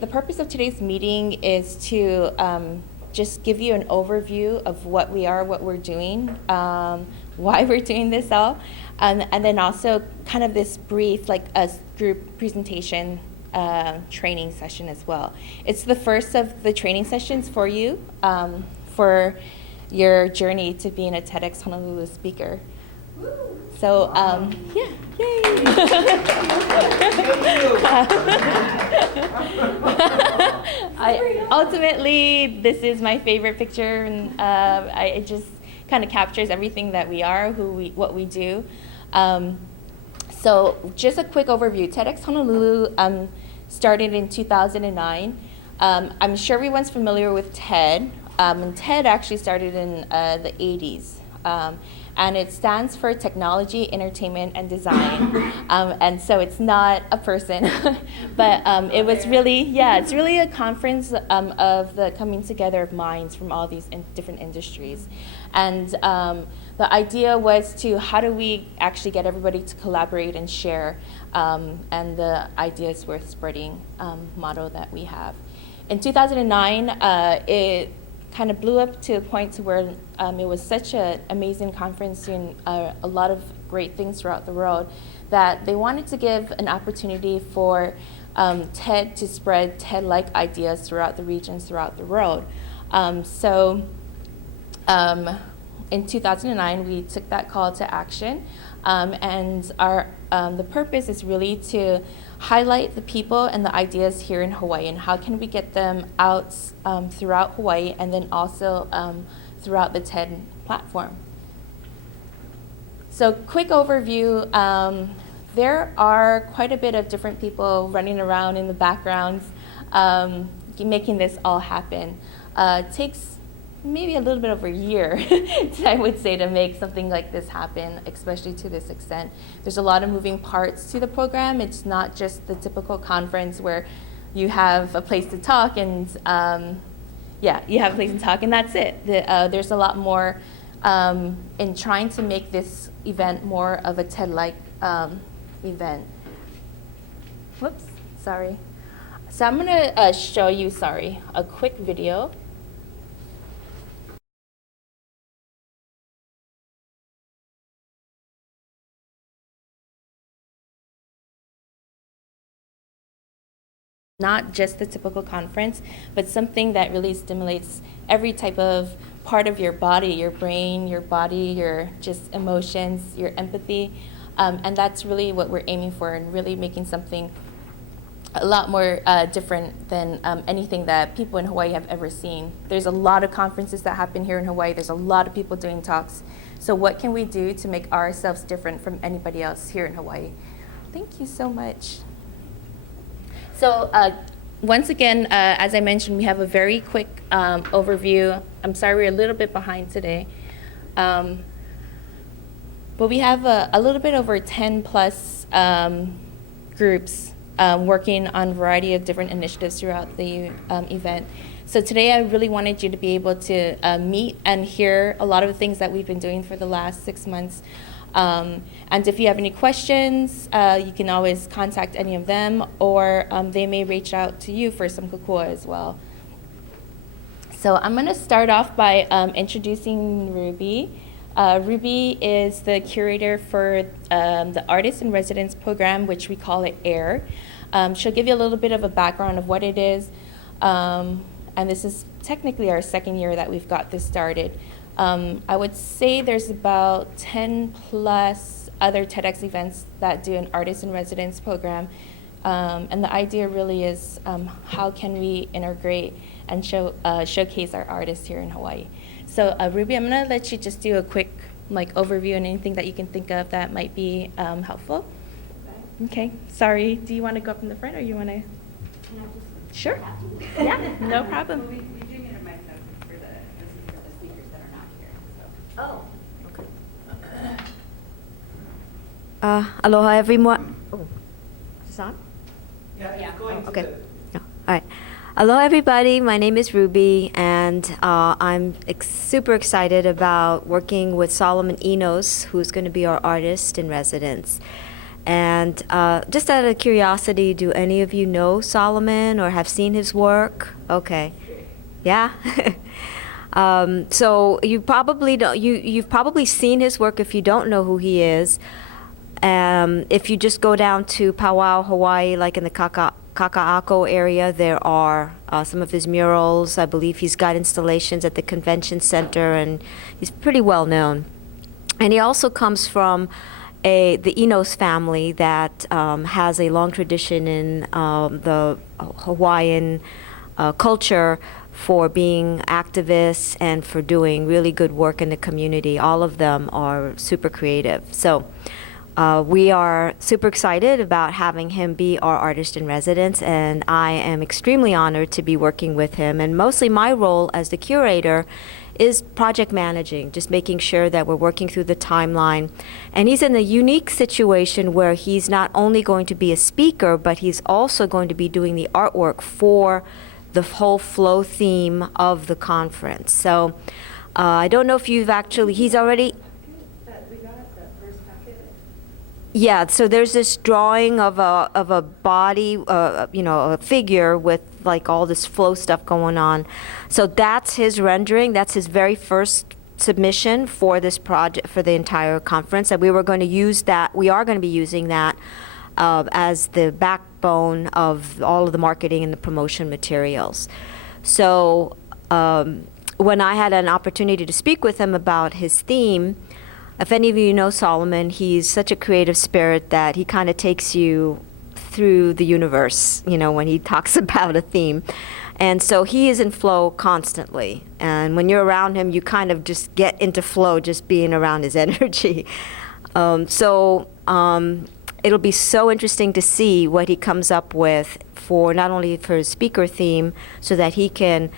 The purpose of today's meeting is to just give you an overview of what we are, what we're doing, why we're doing this all, and then also kind of this brief, like a group presentation training session as well. It's the first of the training sessions for you for your journey to being a TEDxHNL speaker. So, yeah, yay! Ultimately, this is my favorite picture, and it just kind of captures everything that we are, what we do. So, just a quick overview. TEDxHonolulu started in 2009. I'm sure everyone's familiar with TED, and TED actually started in the 80s. And it stands for Technology, Entertainment, and Design. And so it's not a person, but it was really, it's really a conference of the coming together of minds from all these different industries. And the idea was to how do we actually get everybody to collaborate and share, and the ideas worth spreading motto that we have. In 2009, it kind of blew up to a point to where it was such an amazing conference doing a lot of great things throughout the world that they wanted to give an opportunity for TED to spread TED-like ideas throughout the regions, throughout the world. In 2009, we took that call to action, and the purpose is really to highlight the people and the ideas here in Hawaii, and how can we get them out throughout Hawaii, and then also throughout the TED platform. So, quick overview. There are quite a bit of different people running around in the backgrounds, making this all happen. It takes maybe a little bit over a year, I would say, to make something like this happen, especially to this extent. There's a lot of moving parts to the program. It's not just the typical conference where you have a place to talk and, you have a place to talk and that's it. There's a lot more in trying to make this event more of a TED-like event. Whoops, sorry. So I'm gonna show you, a quick video. Not just the typical conference, but something that really stimulates every type of part of your body, your brain, your body, your just emotions, your empathy. And that's really what we're aiming for, and really making something a lot more different than anything that people in Hawaii have ever seen. There's a lot of conferences that happen here in Hawaii. There's a lot of people doing talks. So what can we do to make ourselves different from anybody else here in Hawaii? Thank you so much. So once again, as I mentioned, we have a very quick overview. I'm sorry we're a little bit behind today. But we have a little bit over 10 plus groups working on a variety of different initiatives throughout the event. So today I really wanted you to be able to meet and hear a lot of the things that we've been doing for the last 6 months. And if you have any questions, you can always contact any of them, or they may reach out to you for some kukua as well. So I'm going to start off by introducing Ruby. Ruby is the curator for the Artist in Residence program, which we call it AIR. She'll give you a little bit of a background of what it is. And this is technically our second year that we've got this started. I would say there's about 10 plus other TEDx events that do an Artist in Residence program. And the idea really is how can we integrate and showcase our artists here in Hawaii. So Ruby, I'm going to let you just do a quick overview and anything that you can think of that might be helpful. Okay, sorry. Do you want to go up in the front, or you want to? Sure. Yeah, no problem. We do need a mic though for the speakers that are not here. So. Oh, okay. Aloha everyone. Oh, is this on? Yeah. Okay. No. All right. Hello everybody, my name is Ruby, and I'm super excited about working with Solomon Enos, who's going to be our artist in residence. And just out of curiosity, do any of you know Solomon or have seen his work? Okay. Yeah? So you probably don't, you've probably seen his work if you don't know who he is. If you just go down to Pauau, Hawaii, like in the Kaka'ako area, there are some of his murals. I believe he's got installations at the convention center, and he's pretty well known. And he also comes from the Enos family that has a long tradition in the Hawaiian culture for being activists and for doing really good work in the community. All of them are super creative. So we are super excited about having him be our artist in residence, and I am extremely honored to be working with him. And mostly my role as the curator is project managing, just making sure that we're working through the timeline. And he's in a unique situation where he's not only going to be a speaker, but he's also going to be doing the artwork for the whole flow theme of the conference. So I don't know if you've actually, he's already, We got the first packet. yeah, so there's this drawing of a body, a figure with like all this flow stuff going on. So that's his rendering. That's his very first submission for this project, for the entire conference. And we were going to use that, we are going to be using that as the backbone of all of the marketing and the promotion materials. So when I had an opportunity to speak with him about his theme, if any of you know Solomon, he's such a creative spirit that he kind of takes you through the universe, when he talks about a theme. And so he is in flow constantly. And when you're around him, you kind of just get into flow just being around his energy. It'll be so interesting to see what he comes up with for not only for his speaker theme, so that he can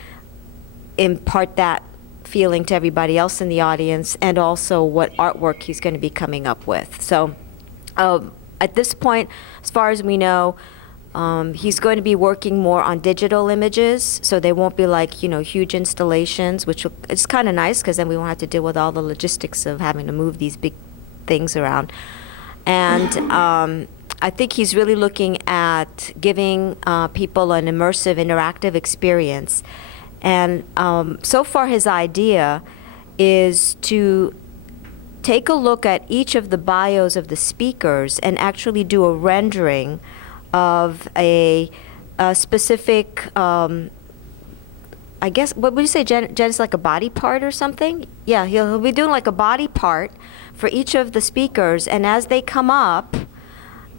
impart that feeling to everybody else in the audience, and also what artwork he's going to be coming up with. So at this point, as far as we know, he's going to be working more on digital images, so they won't be like, huge installations, which is kind of nice, because then we won't have to deal with all the logistics of having to move these big things around. And I think he's really looking at giving people an immersive, interactive experience. And so far his idea is to take a look at each of the bios of the speakers and actually do a rendering of a specific, I guess, what would you say, Jen, is like a body part or something? Yeah, he'll be doing like a body part for each of the speakers, and as they come up,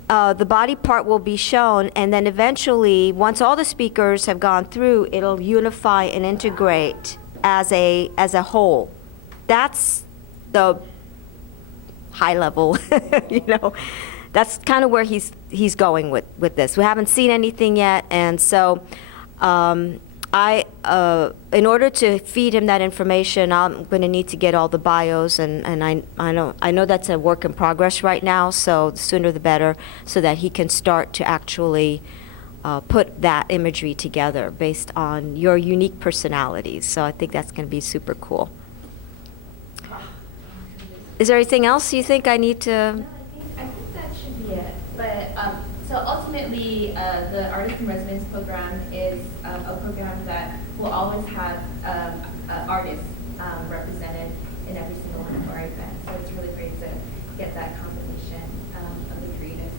the body part will be shown, and then eventually, once all the speakers have gone through, it'll unify and integrate as a whole. That's the high level, That's kind of where he's going with this. We haven't seen anything yet, and so in order to feed him that information, I'm going to need to get all the bios, and I know that's a work in progress right now, so the sooner the better, so that he can start to actually put that imagery together based on your unique personalities. So I think that's going to be super cool. Is there anything else you think I need to? I think that should be it. But so ultimately, the Artist in Residence program is a program that will always have artists represented in every single one of our events. So it's really great to get that combination of the creative.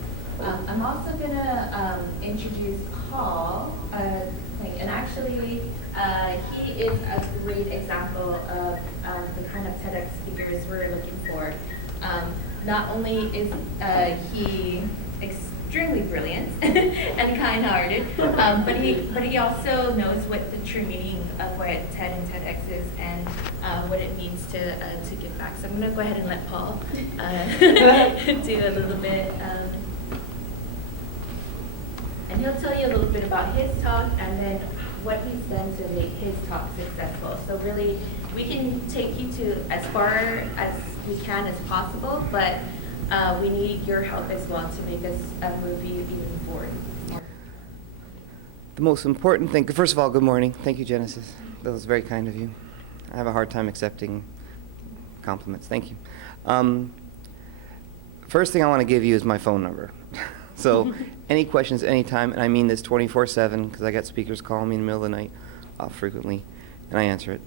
I'm also going to introduce Paul, and actually he is a great example of the kind of TEDx speakers we're looking for. Not only is he extremely brilliant and kind-hearted, but he also knows what the true meaning of what TED and TEDx is, and what it means to give back. So I'm going to go ahead and let Paul do a little bit. And he'll tell you a little bit about his talk and then what he's done to make his talk successful. So really, we can take you to as far as we can as possible, but we need your help as well to make us move you even forward. The most important thing, first of all, good morning. Thank you, Genesis. That was very kind of you. I have a hard time accepting compliments. Thank you. First thing I want to give you is my phone number. So any questions anytime, and I mean this 24/7 because I got speakers calling me in the middle of the night frequently, and I answer it.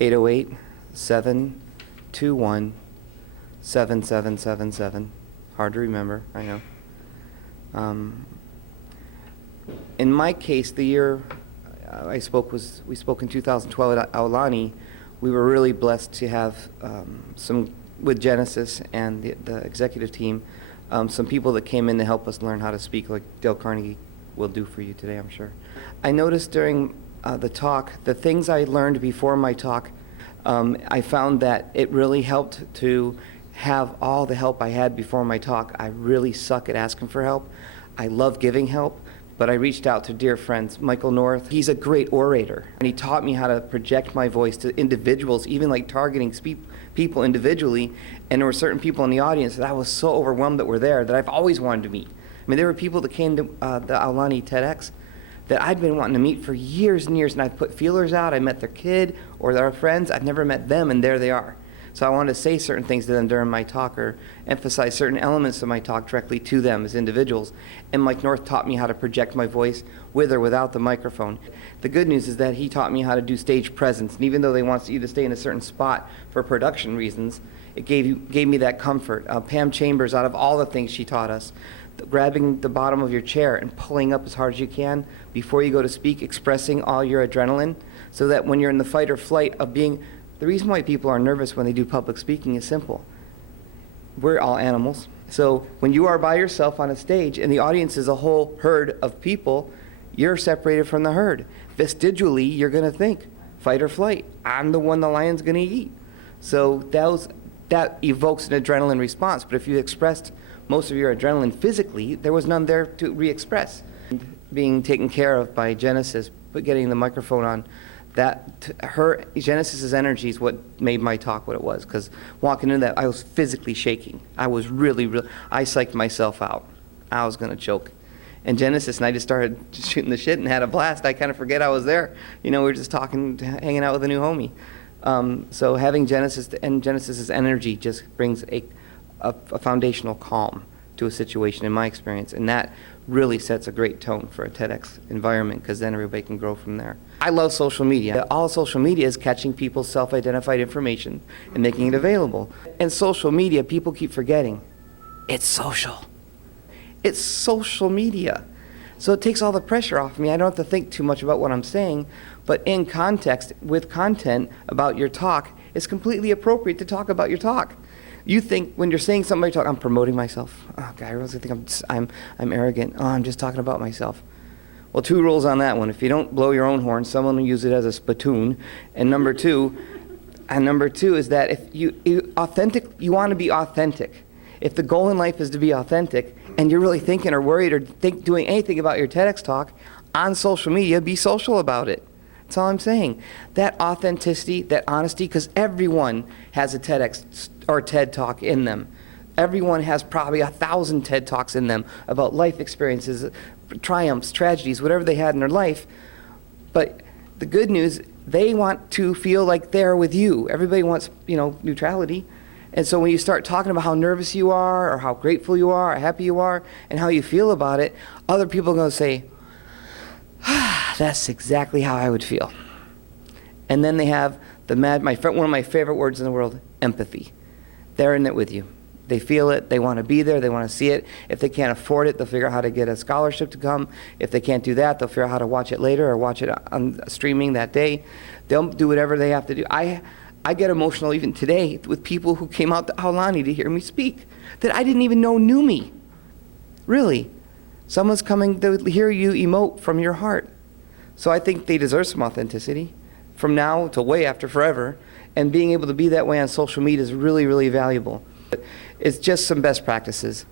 808-721-7777. Hard to remember, I know. In my case, the year we spoke in 2012 at Aulani. We were really blessed to have with Genesis and the executive team, some people that came in to help us learn how to speak, like Dale Carnegie will do for you today, I'm sure. I noticed during the talk, the things I learned before my talk, I found that it really helped to have all the help I had before my talk. I really suck at asking for help. I love giving help, but I reached out to dear friends. Michael North, he's a great orator, and he taught me how to project my voice to individuals, even like targeting people individually. And there were certain people in the audience that I was so overwhelmed that were there that I've always wanted to meet. I mean, there were people that came to the Aulani TEDx that I'd been wanting to meet for years and years, and I've put feelers out. I met their kid or their friends. I've never met them, and there they are. So I wanted to say certain things to them during my talk or emphasize certain elements of my talk directly to them as individuals. And Mike North taught me how to project my voice with or without the microphone. The good news is that he taught me how to do stage presence. And even though they want you to stay in a certain spot for production reasons, it gave me that comfort. Pam Chambers, out of all the things she taught us, grabbing the bottom of your chair and pulling up as hard as you can before you go to speak, expressing all your adrenaline, so that when you're in the fight or flight of being. The reason why people are nervous when they do public speaking is simple. We're all animals. So when you are by yourself on a stage and the audience is a whole herd of people, you're separated from the herd. Vestigially, you're going to think, fight or flight. I'm the one the lion's going to eat. So that evokes an adrenaline response. But if you expressed most of your adrenaline physically, there was none there to re-express. Being taken care of by Genesis, but getting the microphone on, Genesis's energy is what made my talk what it was. Because walking into that, I was physically shaking. I was really, I psyched myself out. I was going to choke. And Genesis and I just started shooting the shit and had a blast. I kind of forget I was there. You know, we were just talking, hanging out with a new homie. So having Genesis and Genesis's energy just brings a foundational calm to a situation, in my experience. And that really sets a great tone for a TEDx environment, because then everybody can grow from there. I love social media. All social media is catching people's self-identified information and making it available. And social media, people keep forgetting, it's social. It's social media. So it takes all the pressure off me. I don't have to think too much about what I'm saying, but in context, with content about your talk, it's completely appropriate to talk about your talk. You think when you're saying something about your talk, I'm promoting myself. Oh, God, I really think I'm arrogant. Oh, I'm just talking about myself. Well, 2 rules on that one. If you don't blow your own horn, someone will use it as a spittoon. And number two is that if you want to be authentic. If the goal in life is to be authentic, and you're really thinking or worried or doing anything about your TEDx talk on social media, be social about it. That's all I'm saying. That authenticity, that honesty, because everyone has a TEDx or TED talk in them. Everyone has probably 1,000 TED talks in them about life experiences, triumphs, tragedies, whatever they had in their life. But the good news, they want to feel like they're with you. Everybody wants, neutrality. And so when you start talking about how nervous you are, or how grateful you are, or happy you are, and how you feel about it, other people are going to say, that's exactly how I would feel. And then they have one of my favorite words in the world, empathy. They're in it with you. They feel it. They want to be there. They want to see it. If they can't afford it, they'll figure out how to get a scholarship to come. If they can't do that, they'll figure out how to watch it later or watch it on streaming that day. They'll do whatever they have to do. I get emotional even today with people who came out to Aulani to hear me speak that I didn't even know knew me. Really. Someone's coming to hear you emote from your heart. So I think they deserve some authenticity from now to way after forever. And being able to be that way on social media is really, really valuable. It's just some best practices,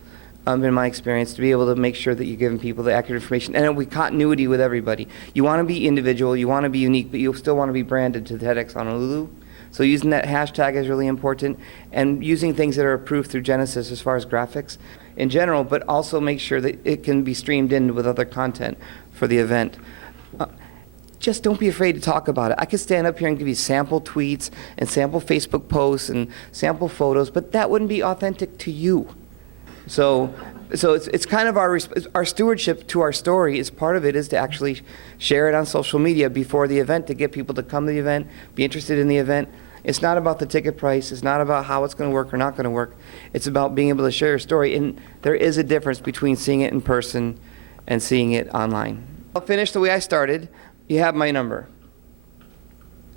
in my experience, to be able to make sure that you're giving people the accurate information. And with continuity with everybody. You want to be individual, you want to be unique, but you still want to be branded to TEDxHonolulu. So using that hashtag is really important, and using things that are approved through Genesis as far as graphics in general, but also make sure that it can be streamed in with other content for the event. Just don't be afraid to talk about it. I could stand up here and give you sample tweets and sample Facebook posts and sample photos, but that wouldn't be authentic to you. So it's kind of our stewardship to our story. Is part of it is to actually share it on social media before the event to get people to come to the event, be interested in the event. It's not about the ticket price. It's not about how it's going to work or not going to work. It's about being able to share your story. And there is a difference between seeing it in person and seeing it online. I'll finish the way I started. You have my number.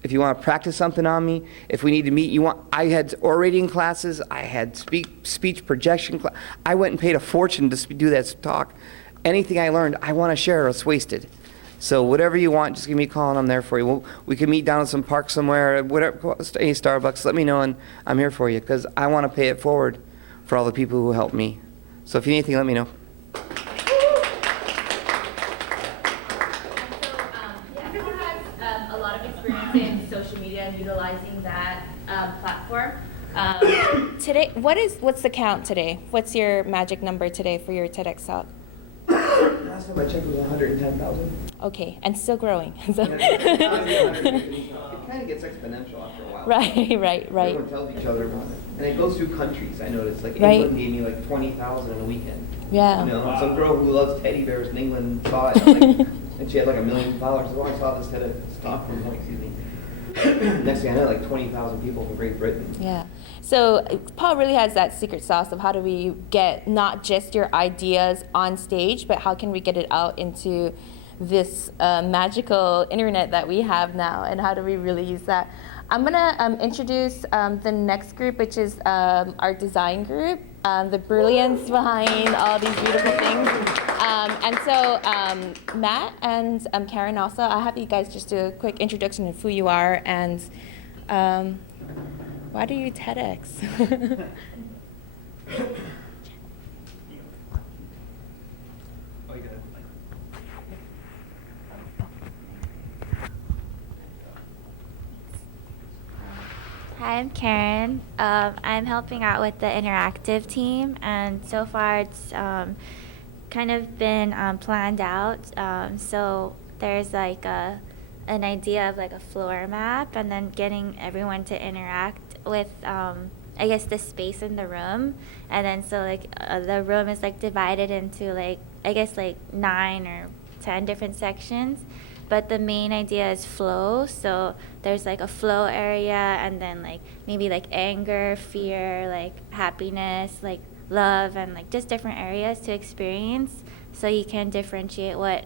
If you want to practice something on me, if we need to meet, I had orating classes, I had speech projection class. I went and paid a fortune to do that talk. Anything I learned, I want to share, or it's wasted. So whatever you want, just give me a call and I'm there for you. We can meet down in some park somewhere, whatever, any Starbucks, let me know and I'm here for you because I want to pay it forward for all the people who helped me. So if you need anything, let me know. Everyone has a lot of experience in social media and utilizing that platform. Today, what's the count today? What's your magic number today for your TEDx talk? Last time I checked was 110,000. Okay, and still growing. So- It kind of gets exponential after a while. Right. Everyone tells each other about it. And it goes through countries, I noticed. Like Right. England gave me like 20,000 in a weekend. Yeah. You know, some girl who loves teddy bears in England saw it, like, and she had like 1 million followers. Oh, I saw this TEDx talk from one, excuse me. Next thing I know, like 20,000 people from Great Britain. Yeah. So Paul really has that secret sauce of how do we get not just your ideas on stage, but how can we get it out into this magical internet that we have now, and how do we really use that? I'm going to introduce the next group, which is our design group, the brilliance behind all these beautiful things. And so Matt and Karen also, I'll have you guys just do a quick introduction of who you are and why do you TEDx? Hi, I'm Karen. I'm helping out with the interactive team, and so far it's kind of been planned out. So there's like an idea of like a floor map, and then getting everyone to interact with, I guess, the space in the room. And then so like the room is like divided into like, I guess, like 9 or 10 different sections. But the main idea is flow. So there's like a flow area, and then like maybe like anger, fear, like happiness, like love, and like just different areas to experience, so you can differentiate what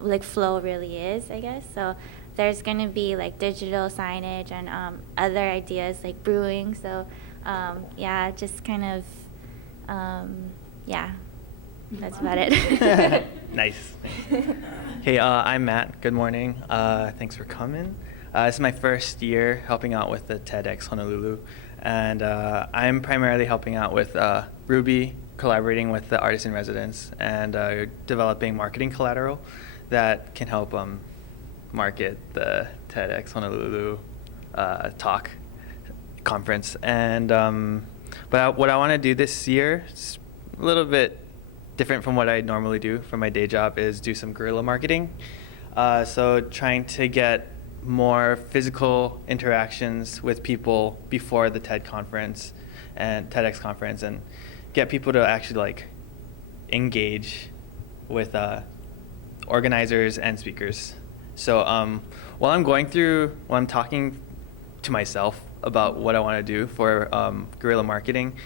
like flow really is, I guess. So there's going to be like digital signage and other ideas like brewing. So yeah, just kind of yeah, that's about it. Nice. Hey, I'm Matt. Good morning. Thanks for coming. This is my first year helping out with the TEDxHNL, and I'm primarily helping out with Ruby, collaborating with the artists in residence, and developing marketing collateral that can help market the TEDxHonolulu talk conference. And but what I want to do this year is a little bit different from what I normally do for my day job, is do some guerrilla marketing. So trying to get more physical interactions with people before the TED conference and TEDx conference, and get people to actually like engage with organizers and speakers. So while I'm talking to myself about what I want to do for guerrilla marketing,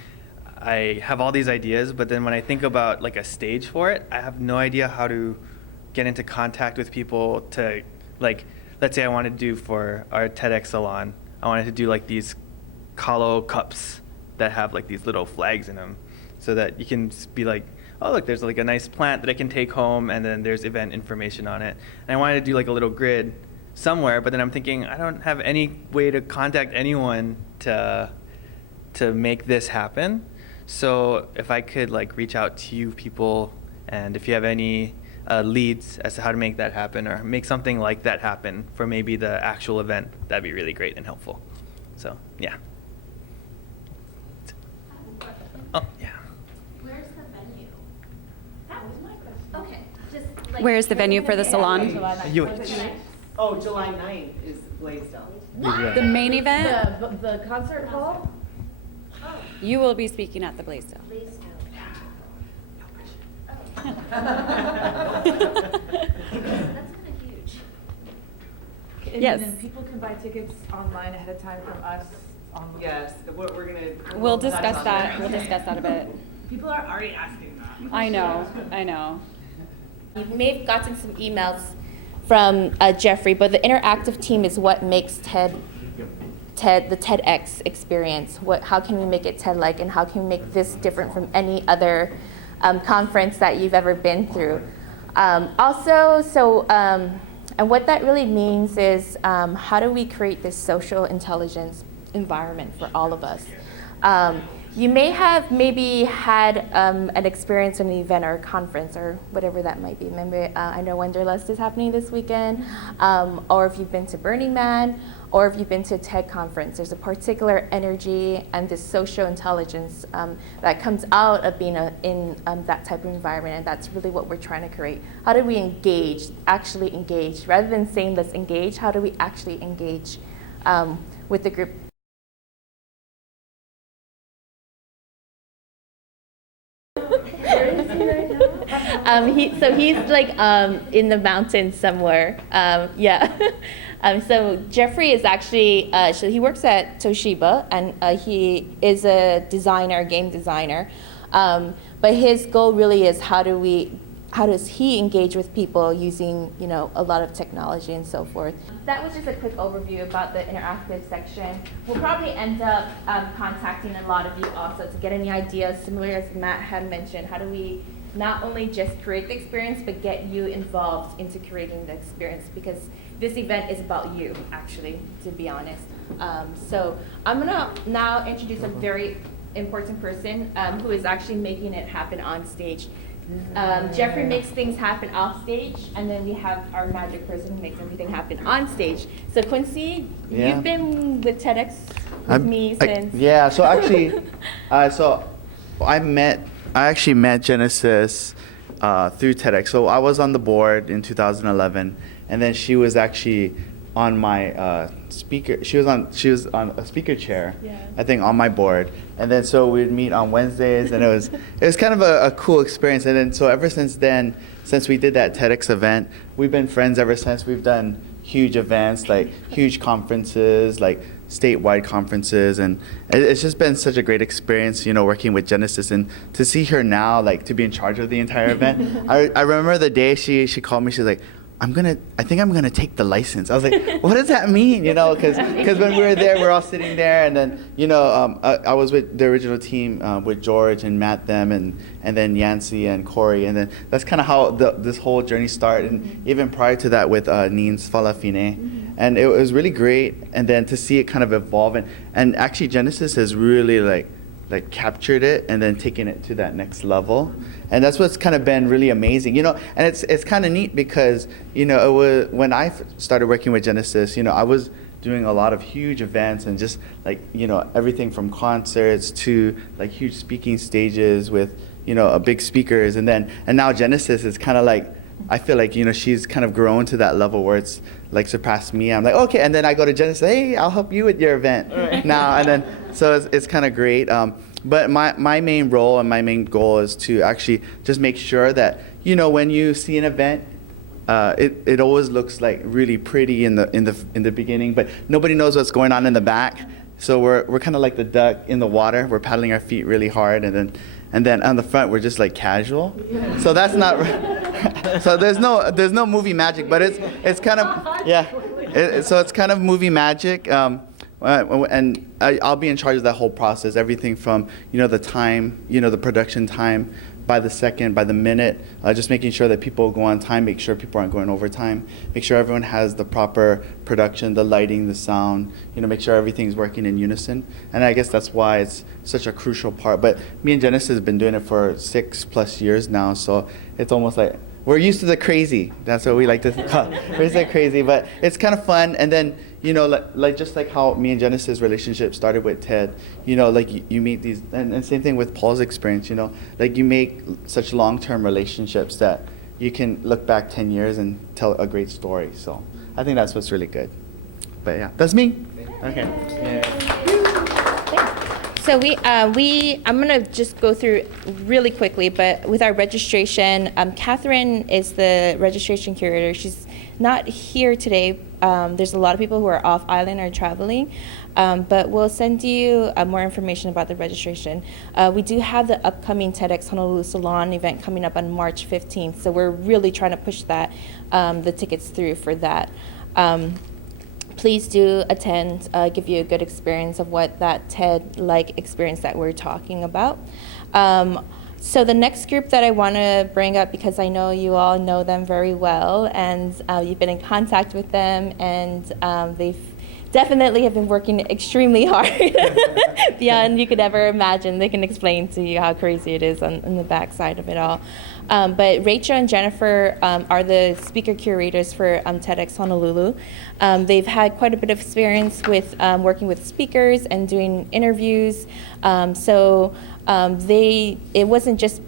I have all these ideas, but then when I think about like a stage for it, I have no idea how to get into contact with people to, like, let's say I wanted to do for our TEDx salon, I wanted to do like these Kalo cups that have like these little flags in them, so that you can be like, oh look, there's like a nice plant that I can take home, and then there's event information on it. And I wanted to do like a little grid somewhere, but then I'm thinking I don't have any way to contact anyone to make this happen. So if I could like reach out to you people, and if you have any leads as to how to make that happen, or make something like that happen for maybe the actual event, that'd be really great and helpful. So yeah. Oh yeah. Where's the venue? That was my question. Okay, just like. Where's the venue for the salon? Oh, July 9th is Blaisdell. The main event? The concert hall? You will be speaking at the Blaisdell. Yes. And then people can buy tickets online ahead of time from us. Yes, we're gonna. We'll discuss that. We'll discuss that a bit. People are already asking that. I know. I know. You may have gotten some emails from Jeffrey, but the interactive team is what makes the TEDx experience. How can we make it TED-like, and how can we make this different from any other conference that you've ever been through? And what that really means is how do we create this social intelligence environment for all of us? You may have maybe had an experience in an event or a conference or whatever that might be. Remember, I know Wanderlust is happening this weekend, or if you've been to Burning Man, or if you've been to a TED conference, there's a particular energy and this social intelligence that comes out of being in that type of environment, and that's really what we're trying to create. How do we actually engage? Rather than saying let's engage, how do we actually engage with the group? He's like in the mountains somewhere. So Jeffrey is actually, so he works at Toshiba, and he is a designer, game designer. But his goal really is how does he engage with people using, a lot of technology and so forth. That was just a quick overview about the interactive section. We'll probably end up contacting a lot of you also to get any ideas, similar as Matt had mentioned. How do we not only just create the experience, but get you involved into creating the experience? Because this event is about you, actually, to be honest. So I'm gonna now introduce a very important person who is actually making it happen on stage. Jeffrey makes things happen off stage, and then we have our magic person who makes everything happen on stage. So Quincy, Yeah. you've been with TEDx with me since. Yeah, so actually, I actually met Genesis through TEDx. So I was on the board in 2011, and then she was actually on my speaker. She was on a speaker chair, Yeah. I think, on my board. And then so we'd meet on Wednesdays, and it was kind of a cool experience. And then so ever since then, since we did that TEDx event, we've been friends ever since. We've done huge events, like huge conferences, like statewide conferences, and it's just been such a great experience, working with Genesis, and to see her now, like, to be in charge of the entire event. I remember the day she called me. She's like, I think I'm gonna take the license. I was like, what does that mean? Because when we were there, we're all sitting there, and then I was with the original team with George and Matt and then Yancy and Corey, and then that's kind of how this whole journey started. And even prior to that with Nins Falafine, and it was really great. And then to see it kind of evolve, and actually Genesis has really like captured it and then taken it to that next level. And that's what's kind of been really amazing, and it's kind of neat because, it was when I started working with Genesis, I was doing a lot of huge events and just like, everything from concerts to like huge speaking stages with, big speakers. And now Genesis is kind of like, I feel like, she's kind of grown to that level where it's like surpassed me. I'm like, okay. And then I go to Genesis, hey, I'll help you with your event now. And then, so it's kind of great. But my main role and my main goal is to actually just make sure that, when you see an event, it always looks like really pretty in the beginning, but nobody knows what's going on in the back. So we're kind of like the duck in the water. We're paddling our feet really hard, and then on the front we're just like casual. So that's not. So there's no movie magic, but it's kind of so it's kind of movie magic. And I'll be in charge of that whole process, everything from the time, the production time, by the second, by the minute, just making sure that people go on time, make sure people aren't going overtime, make sure everyone has the proper production, the lighting, the sound, make sure everything's working in unison. And I guess that's why it's such a crucial part. But me and Genesis have been doing it for 6+ years now, so it's almost like we're used to the crazy. That's what we like to call it. We're used to the crazy, but it's kind of fun. And then, like just like how me and Genesis' relationship started with Ted, like you meet these, and same thing with Paul's experience, like you make such long-term relationships that you can look back 10 years and tell a great story. So I think that's what's really good. But yeah, that's me. Okay. Yeah. So I'm gonna just go through really quickly, but with our registration, Catherine is the registration curator. She's not here today. There's a lot of people who are off island or traveling, but we'll send you more information about the registration. We do have the upcoming TEDxHonolulu Salon event coming up on March 15th, so we're really trying to push that, the tickets through for that. Please do attend, give you a good experience of what that TED-like experience that we're talking about. So the next group that I want to bring up, because I know you all know them very well, and you've been in contact with them, and they've definitely have been working extremely hard beyond you could ever imagine. They can explain to you how crazy it is on the backside of it all. But Rachel and Jennifer are the speaker curators for TEDxHonolulu. They've had quite a bit of experience with working with speakers and doing interviews. It wasn't just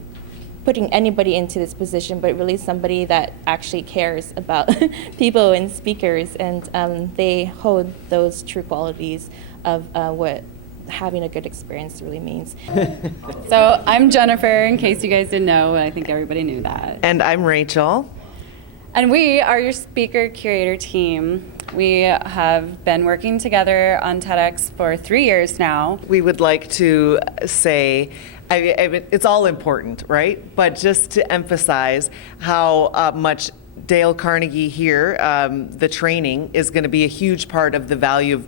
putting anybody into this position, but really somebody that actually cares about people and speakers, and they hold those true qualities of what having a good experience really means. So I'm Jennifer, in case you guys didn't know, I think everybody knew that. And I'm Rachel. And we are your speaker curator team. We have been working together on TEDx for 3 years now. We would like to say, it's all important, right? But just to emphasize how much Dale Carnegie here, the training is going to be a huge part of the value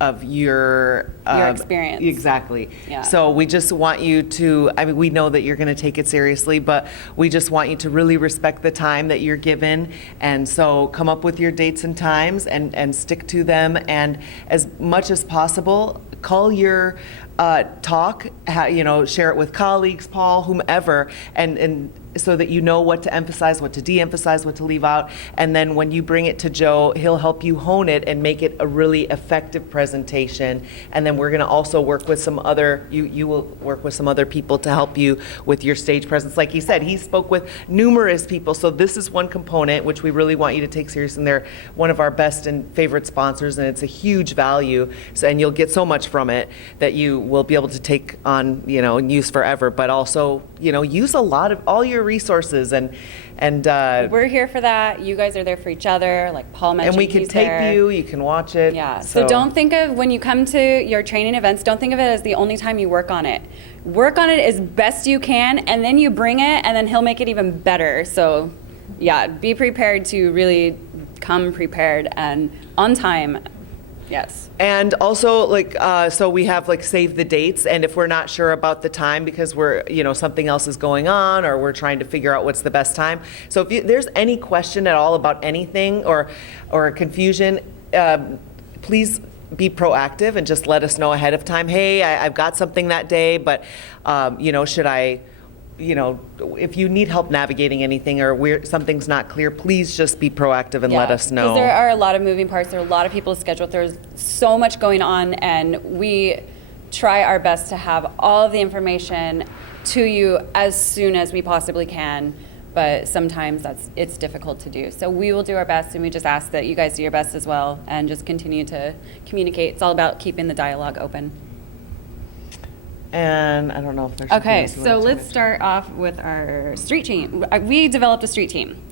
of your experience. Exactly. Yeah. So we just want you to, we know that you're going to take it seriously, but we just want you to really respect the time that you're given. And so come up with your dates and times and stick to them. And as much as possible, call your talk, share it with colleagues, Paul, whomever, and so that you know what to emphasize, what to de-emphasize, what to leave out. And then when you bring it to Joe, he'll help you hone it and make it a really effective presentation. And then we're going to also work with some other, you will work with some other people to help you with your stage presence. Like he said, he spoke with numerous people. So this is one component which we really want you to take serious, and they're one of our best and favorite sponsors, and it's a huge value. So, and you'll get so much from it that you will be able to take on, and use forever, but also, use a lot of all your resources and we're here for that. You guys are there for each other, like Paul mentioned. And we can tape you can watch it. Yeah. So don't think of, when you come to your training events, don't think of it as the only time you work on it. Work on it as best you can, and then you bring it, and then he'll make it even better. So yeah, be prepared to really come prepared and on time. Yes. And also, so we have save the dates, and if we're not sure about the time because we're, something else is going on, or we're trying to figure out what's the best time. So if there's any question at all about anything or confusion, please be proactive and just let us know ahead of time. Hey, I've got something that day, but should I? If you need help navigating anything or something's not clear, please just be proactive and let us know. Because there are a lot of moving parts. There are a lot of people's schedules. There's so much going on, and we try our best to have all of the information to you as soon as we possibly can. But sometimes it's difficult to do. So we will do our best, and we just ask that you guys do your best as well and just continue to communicate. It's all about keeping the dialogue open. And I don't know if there's Okay, so let's start off with our street team. We developed a street team.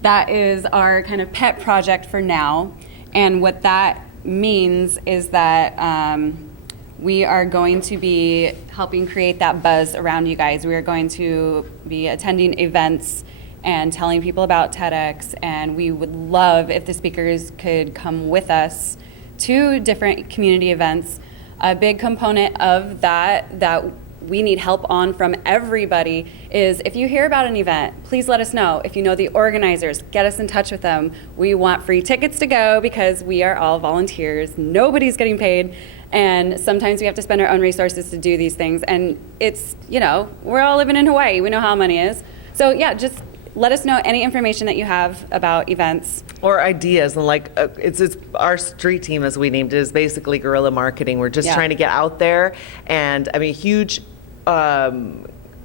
That is our kind of pet project for now. And what that means is that we are going to be helping create that buzz around you guys. We are going to be attending events and telling people about TEDx. And we would love if the speakers could come with us to different community events. A big component of that we need help on from everybody is, if you hear about an event, please let us know. If you know the organizers, get us in touch with them. We want free tickets to go because we are all volunteers. Nobody's getting paid. And sometimes we have to spend our own resources to do these things. And it's, we're all living in Hawaii. We know how money is. So yeah, just let us know any information that you have about events. Or ideas, and it's our street team, as we named it, is basically guerrilla marketing. We're just trying to get out there, and huge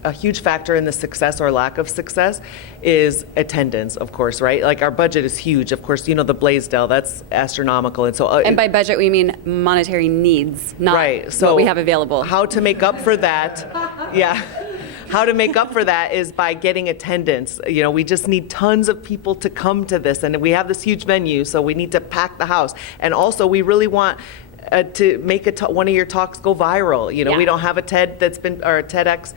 a huge factor in the success or lack of success is attendance, of course, right? Like our budget is huge. Of course, you know, the Blaisdell, that's astronomical. And so And by budget, we mean monetary needs, not right. So what we have available. How to make up for that, yeah. How to make up for that is by getting attendance. You know, we just need tons of people to come to this, and we have this huge venue, so we need to pack the house. And also, we really want to make one of your talks go viral. You know, Yeah. we don't have a TED that's been, or a TEDx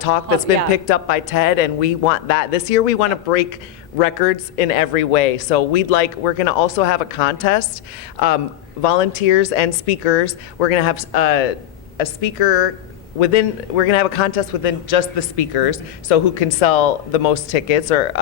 talk that's been Yeah. picked up by TED, and we want that. This year, we want to break records in every way. So we're going to also have a contest, volunteers and speakers. We're going to have a speaker we're going to have a contest within just the speakers, so who can sell the most tickets or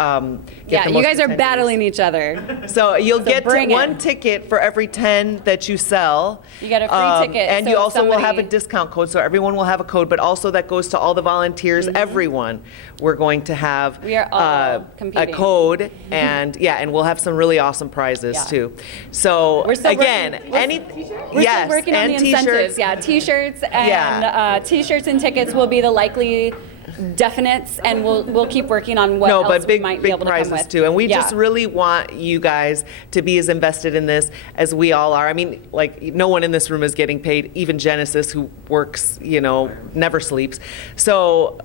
get the most you guys are attendees. battling each other. So you'll get bring it. one ticket for every 10 that you sell. You get a free ticket, And so you if also will have a somebody- discount code, so everyone will have a code, but also that goes to all the volunteers, everyone. We're going to have We are all a competing. code, and and we'll have some really awesome prizes Yeah. too. So We're still again, We're yes, still working on and the incentives. t-shirts. Yeah, T-shirts and Yeah. T-shirts and tickets will be the likely definites, and we'll keep working on what else but big, we might be big able to come prizes with. too. And we Yeah. just really want you guys to be as invested in this as we all are. I mean, like, no one in this room is getting paid, even Genesis, who works, you know, never sleeps. So,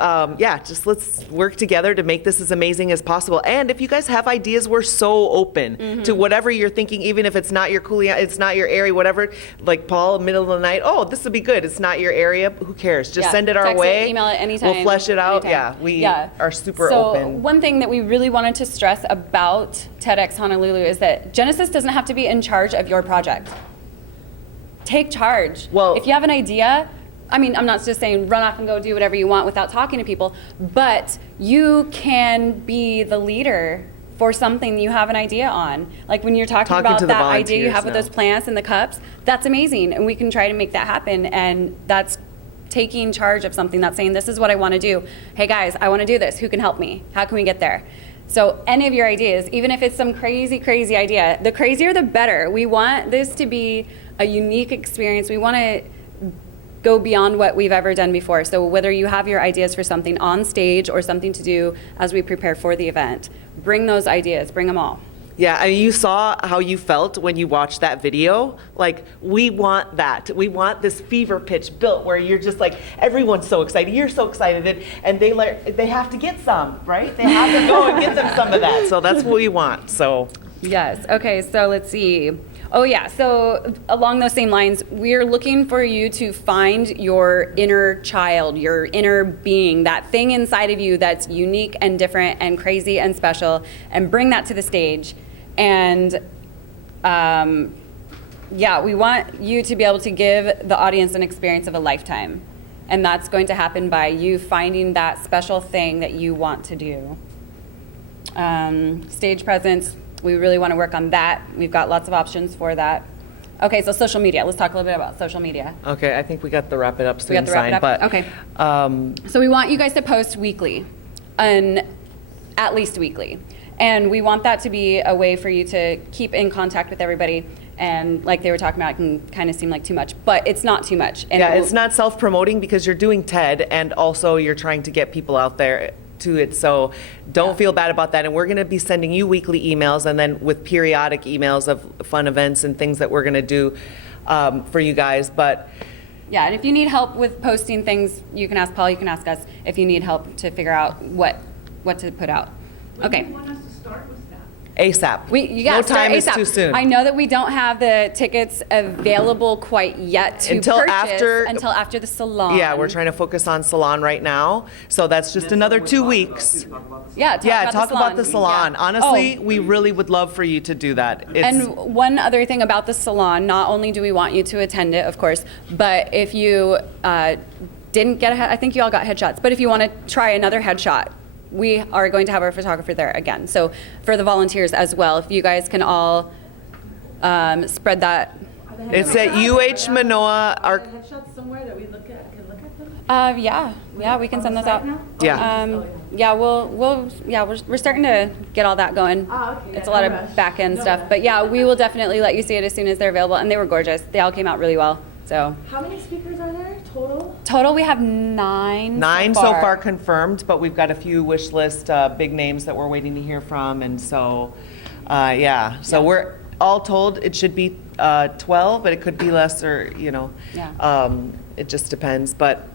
just let's work together to make this as amazing as possible. And if you guys have ideas, we're so open to whatever you're thinking, even if it's not your it's not your area, whatever. Like Paul, middle of the night, oh, this would be good. It's not your area. Who cares? Just Yeah. send it our Text way. it, email it anytime. We'll flesh it out. anytime. Yeah, we are super so open. One thing that we really wanted to stress about TEDxHonolulu is that Genesis doesn't have to be in charge of your project. Take charge. Well- if you have an idea, I mean, I'm not just saying run off and go do whatever you want without talking to people, but you can be the leader for something you have an idea on. Like when you're talking Talking about to the that idea you volunteers have with now. those plants and the cups, that's amazing. And we can try to make that happen. And that's taking charge of something, that's saying, this is what I want to do. Hey guys, I want to do this. Who can help me? How can we get there? So any of your ideas, even if it's some crazy, crazy idea, the crazier the better. We want this to be a unique experience. We want to go beyond what we've ever done before. So whether you have your ideas for something on stage or something to do as we prepare for the event, bring those ideas, bring them all. Yeah, and you saw how you felt when you watched that video. Like, we want that. We want this fever pitch built where you're just like, everyone's so excited. You're so excited, and they have to get some, right? They have to go and get them some of that. So that's what we want. So Yes. Okay. So let's see. Oh yeah. So along those same lines, we're looking for you to find your inner child, your inner being, that thing inside of you that's unique and different and crazy and special, and bring that to the stage. And we want you to be able to give the audience an experience of a lifetime. And that's going to happen by you finding that special thing that you want to do. Stage presence, we really want to work on that. We've got lots of options for that. Okay, so social media. Let's talk a little bit about social media. okay, I think we got the wrap it up We soon got the wrap it sign. up? But Okay. So we want you guys to post weekly, and at least weekly. And we want that to be a way for you to keep in contact with everybody. And like they were talking about, it can kind of seem like too much, but it's not too much. And yeah, it will- it's not self-promoting because you're doing TED, and also you're trying to get people out there to it. So don't feel bad about that. And we're going to be sending you weekly emails, and then with periodic emails of fun events and things that we're going to do for you guys. But Yeah, and if you need help with posting things, you can ask Paul, you can ask us if you need help to figure out what to put out. Okay. ASAP. No time is too soon. I know that we don't have the tickets available quite yet to Until purchase after- until after the salon. Yeah, we're trying to focus on salon right now. So that's just another 2 weeks. Yeah, Talk about the salon. Yeah. Honestly, Oh, we really would love for you to do that. and one other thing about the salon, not only do we want you to attend it, of course, but if you didn't get I think you all got headshots, but if you want to try another headshot, we are going to have our photographer there again. So for the volunteers as well, if you guys can all spread that. It's at UH Manoa. Our Headshots somewhere that we can look at them? Yeah, we can send those out. Yeah. We're starting to get all that going. Oh, okay, It's a yeah, lot no of rush. back end No stuff, rush. but yeah, we will definitely let you see it as soon as they're available. And they were gorgeous. They all came out really well. So How many speakers are there total? total, we have 9. 9 so far confirmed, but we've got a few wish list big names that we're waiting to hear from, and so yeah. So we're all told it should be 12, but it could be less, or it just depends. But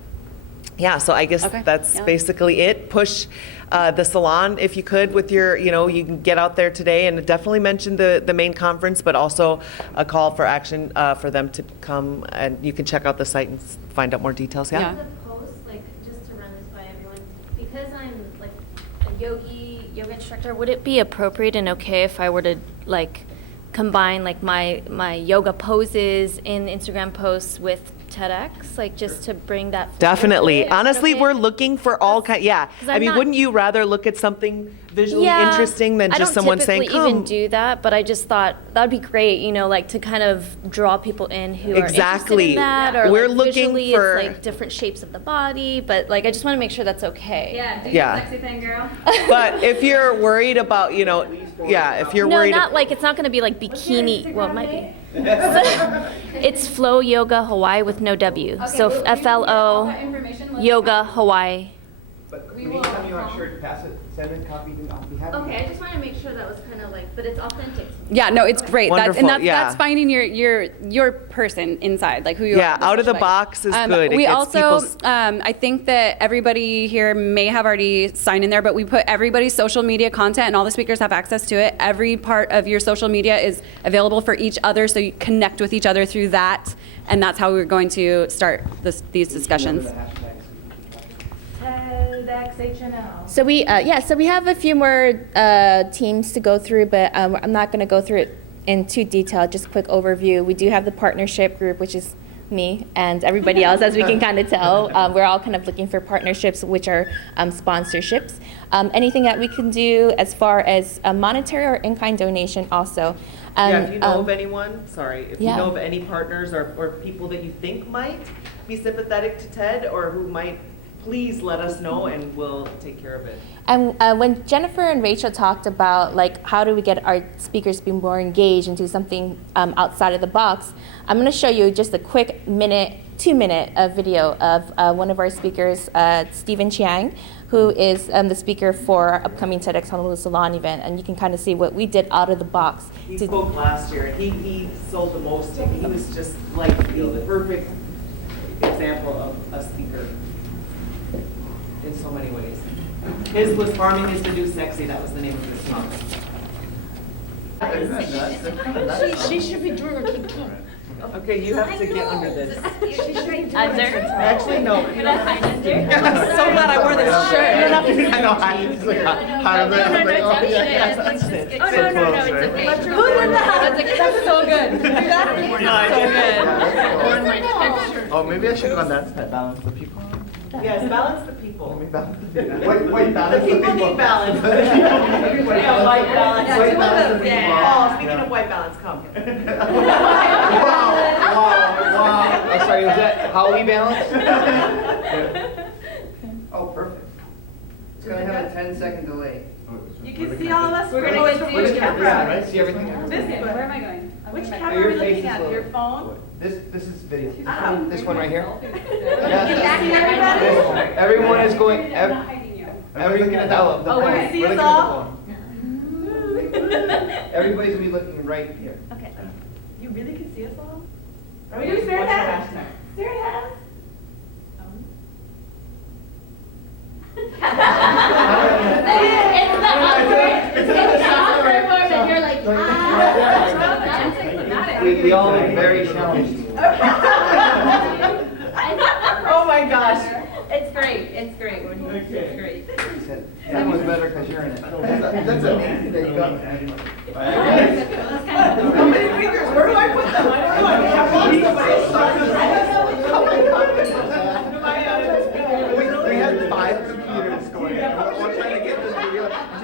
yeah, so I guess Okay. that's Yeah. basically it. Push the salon if you could with your, you can get out there today, and definitely mention the main conference, but also a call for action for them to come, and you can check out the site and find out more details. Yeah. Yeah. The post, like, just to run this by everyone, because I'm like a yoga instructor, would it be appropriate and okay if I were to like combine like my yoga poses in Instagram posts with TEDx, like just to bring that forward? Definitely. Is that Honestly, okay? we're looking for all kind. Yeah. 'Cause I I'm mean, not- wouldn't you rather look at something visually Yeah, interesting than just someone saying, I don't typically even "Come"? do that, but I just thought that'd be great, like to kind of draw people in who are Exactly. interested in that, or We're like looking visually for- it's like different shapes of the body, but like I just want to make sure that's okay. Yeah, do Yeah. your sexy thing, girl. But if you're worried about, if you're No, worried. not like it's not going to be like bikini. Well, it might be. It's Flow Yoga Hawaii with no W. So FLO Yoga Hawaii. But anytime you want a shirt, pass it, send it, copy, I'll be happy. Okay, I just want to make sure that was kind of like, but it's authentic. Yeah, no, it's great. Wonderful, That's yeah. finding your person inside, like who you are. Yeah, out of the Like, box is good. It We gets also, people's- I think that everybody here may have already signed in there, but we put everybody's social media content, and all the speakers have access to it. Every part of your social media is available for each other, so you connect with each other through that, and that's how we're going to start these discussions. TEDxHNL. So we have a few more teams to go through, but I'm not going to go through it in too detail. Just a quick overview. We do have the partnership group, which is me and everybody else, as we can kind of tell. We're all kind of looking for partnerships, which are sponsorships. Anything that we can do as far as monetary or in-kind donation also. Yeah, if you know of anyone, if you Yeah. know of any partners or people that you think might be sympathetic to TED or who might, please let us know and we'll take care of it. And when Jennifer and Rachel talked about like how do we get our speakers to be more engaged and do something outside of the box, I'm going to show you just a quick 2-minute video of one of our speakers, Stephen Chiang, who is the speaker for our upcoming TEDxHonolulu Salon event, and you can kind of see what we did out of the box. He spoke last year and he sold the most. He was just like the perfect example of a speaker in so many ways. His was Farming is the New Sexy. That was the name of his talk. She should be doing her keep. Okay, you have to get under this. Under? Actually, no. I'm So glad I wore this shirt. I know, I just like, how did I like, oh, yeah, Let's just get. So Oh, no, close, it's right? okay. Who did that? That's so good. Oh, maybe I should have gone that side, balance the people. Yes, balance the people. Let me balance the people. Wait, The balance the people people. need balance. Everybody Yeah, white balance. White balance the people. Oh, speaking of white balance, come. Wow. I'm sorry, was that how we balance? Oh, perfect. It's going to have a 10-second delay. You can see all of us. We're gonna go to which which camera? Yeah, right? See everything? This way. Where am I going? Which Okay. camera Your are we face looking is at? low. Your phone? This is video. Oh. This one right here. Everybody? This- Everyone is going. We're not hiding you. Everyone at the Oh, we phone. can see We're us looking at all? the phone. Everybody's gonna be looking right here. Okay. You really can see us all? Are we doing spirit What's your hands? hashtag? Spirit hands? It's the awkward moment. You're like, We all look very challenged. Oh my gosh. It's great. It's great. It's great. That one's better because you're in it. That's amazing that you got How many fingers? Where do I put them? I don't know. I have lots of them.